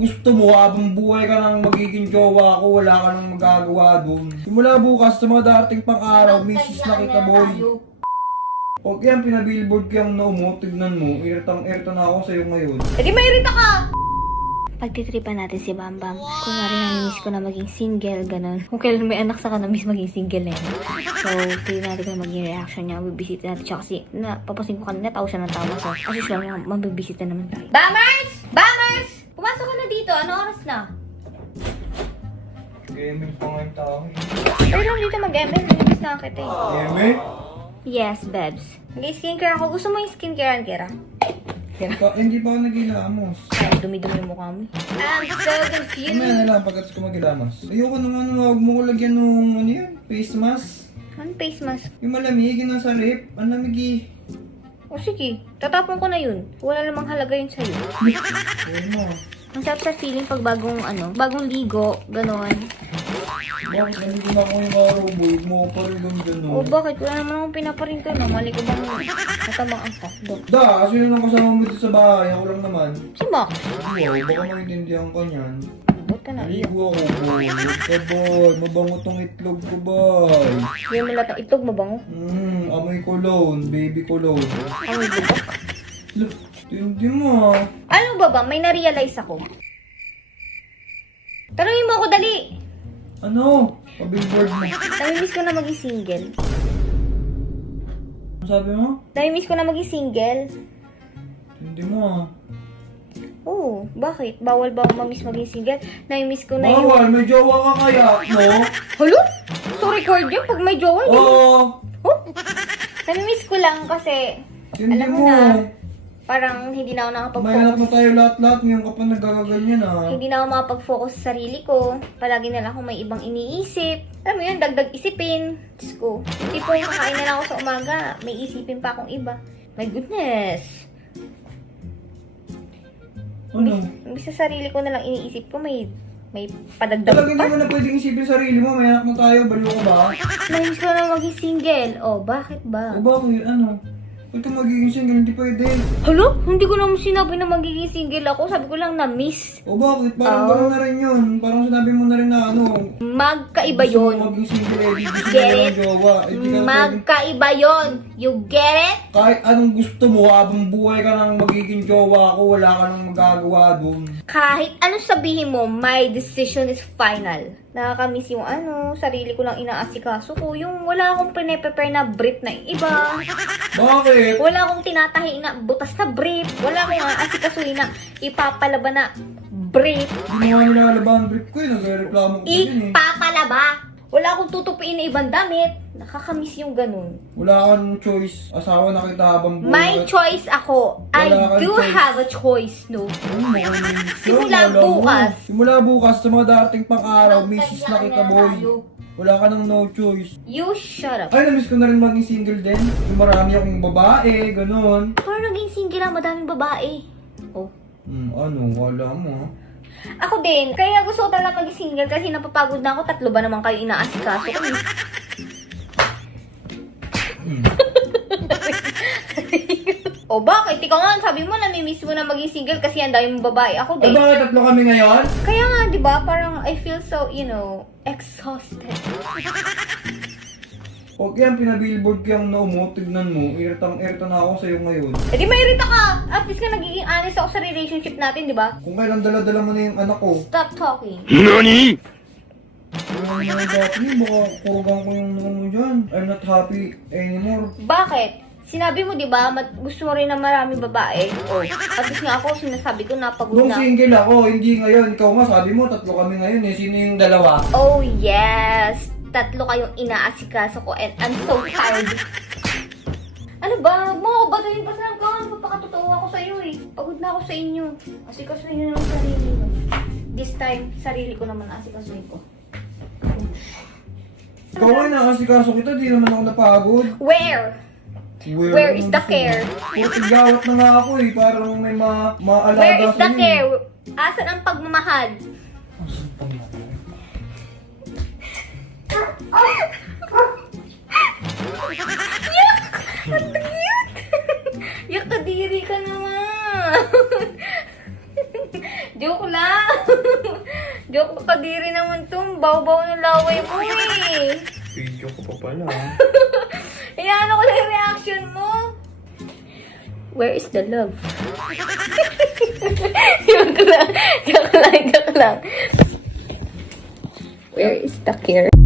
anong gusto mo habang buhay ka nang magiging jowa ko, wala ka nang magagawa dun. Simula bukas sa mga darating pang araw, misis na kita boy. Huwag yan, pinabillboard ko yung noo mo, tignan mo, iritang-irita na ako sa'yo ngayon. Eh di mairita ka! Pagtitripan natin si Bambam. Kunwari nami-miss ko na maging single, ganun. Kung kailan may anak sa ka na-miss maging single na yun. So, tignan natin kung maging reaction niya. Mabibisit natin siya kasi papasin ko kanina, tawa siya ng tawa. So, kasi lang mabibisit na naman tayo. Bammers! Bammers! Pumasok ka na dito. Ano oras na? Gaming pa nga yung tao eh. Pero lang dito mag-ML. Namiss na kita eh. Gaming? Yes, Bebs. Nag-skincare ako. Gusto mo yung skincare, Kira? Hindi pa ako nagilamos. Ay, dumi-dumi yung mukha mo. I'm so confused. Mamaya na lang pagkatapos ko magilamos. Ayoko naman, huwag mo ko lagyan nung, ano yan, face mask. Anong face mask? Yung malamig, yun nasa rip. Ang lamig eh. O sige, tatapon ko na yun. Wala namang halaga yun sa'yo. Ayun mo. Ang sarap sa feeling pag bagong ligo, gano'n. Bakit nandito na ako yung araw, boy? Mo pa rin doon gano'n. O bakit? Wala naman akong pinaparin ka na. Mali ko bang natamang ang takdo? Da, sino nang kasama mo dito sa bahay? Ako lang naman. Si Max. Wow, baka maintindihan ka niyan. Ba't ka na iyo? Naligo ako, boy. Huwag ka, boy. Mabango tong itlog ko, boy. Hindi mo lahat ng itlog mabango. Amoy cologne, baby cologne. Ang bubak. Look, hindi mo ah. Ano ba? May na-realize ako. Tanungin mo ako, dali! Ano? Pa-billboard mo. Namimiss ko na maging single. Ano sabi mo? Namimiss ko na maging single. Hindi mo ah. Oo, bakit? Bawal ba ako mamiss maging single? Namimiss ko na yung... Bawal, may jowa ka kaya, no? Halo? So record yun pag may jowa yun? Oo. Oh? Namimiss ko lang kasi... Hindi Alam mo mo. na, parang hindi na ako nakapag-focus. Mayanap na tayo lahat-lahat. Ngayon ka pa nagkakaganyan ah. Hindi na ako makapag-focus sa sarili ko. Palagi na lang ako may ibang iniisip. Alam mo yun, dagdag isipin. Diyos ko. Hindi po kakain na lang ako sa umaga. May isipin pa akong iba. My goodness. Ano? Imbis sa sarili ko na lang iniisip ko, may padagdag Talagang hindi pa. mo na pwedeng isipin sarili mo. Mayanap na tayo. Baliw ka ba? Namiss ko na maging single. Oh, bakit ba? O bakit? Ano? Ba't ka magiging single? Hindi pwede. Halo? Hindi ko naman sinabi na magiging single ako. Sabi ko lang na miss. O bakit? Parang gano'n na rin yun. Parang sinabi mo na rin na ano. Magkaiba Gusto yun. mo maging single eh. Gusto mo Get ng it? jowa. Eh, di ka na pwedeng- Magkaiba yun. You get it? Kahit anong gusto mo habang buhay ka nang magiging jowa ko, wala ka nang magagawa dun. Kahit ano sabihin mo, my decision is final. Nakakamiss yung sarili ko lang inaasikaso ko. Yung wala akong pine-prepare na brief na iba. Bakit? Wala akong tinatahi na butas na brief. Wala akong aasikasuhin na ipapalaba na brief. Hindi mo nga nilalaba ang brief ko eh. Nagre-reklamo ko din eh. Ipapalaba. Wala akong tutupiin na ibang damit. Nakakamiss yung ganun. Wala kang choice. Asawa na kita habang buhay. My choice ako. I Wala kang do choice. have a choice, no? Simula Wala mo. bukas. Simula bukas sa mga darating pang araw, misis na kita boy. Wala ka nang no choice. You shut up. Ay, namiss ko na rin maging single din. Yung marami akong babae, ganun. Parang naging single ang madaming babae. Oh. Ano, wala mo. Ako din. Kaya gusto ko talaga maging single kasi napapagod na ako. 3 ba naman kayo inaasikaso ko? O bakit? Ikaw nga, sabi mo namimiss mo na maging single kasi ang dami mong babae. Ako Ay, din. bakit tatlo kami ngayon? Kaya nga, di ba? Parang I feel so, exhausted. Huwag yan, pinabillboard ko yung noo mo, tignan mo, iritang-irita na ako sa'yo ngayon. Eh di mairita ka! At least ka nagiging honest ako sa relationship natin, di ba? Kung kailan dala-dala mo na yung anak ko. Stop talking. Ano mga dati, baka kurugan ko yung noo mo dyan. I'm not happy anymore. Bakit? Sinabi mo, di ba, gusto mo rin ng maraming babae. Oh, at least nga ako, sinasabi ko, napagod Nung na. single ako, hindi ngayon. Ikaw nga, sabi mo, 3 kami ngayon eh. Sino yung dalawa? Oh, yes! 3 kayong inaasikaso ko and I'm so tired. Ano ba? Huwag mo ako batuhin pa sa lang. Papakatotoo ako sa iyo eh. Pagod na ako sa inyo. Asikasuhin nyo naman sarili mo. This time, sarili ko naman asikasuhin ko. Ikaw nga, nakasikaso kita, di naman ako napagod. Where? Where is the care? Puro tigawat na nga ako eh. Parang may maalaga Where is the sa'yo eh. care? Asan ang pagmamahal? Asan pa nga? Yak! Ang cute! Yak, kadiri ka naman! Joke lang. Joke pa, kadiri naman to. Baw-baw ng laway mo eh. Video ko pa pala. Iyan ako na yung reaction mo. Where is the love? Joke lang. Joke lang. Joke lang. Where is the care?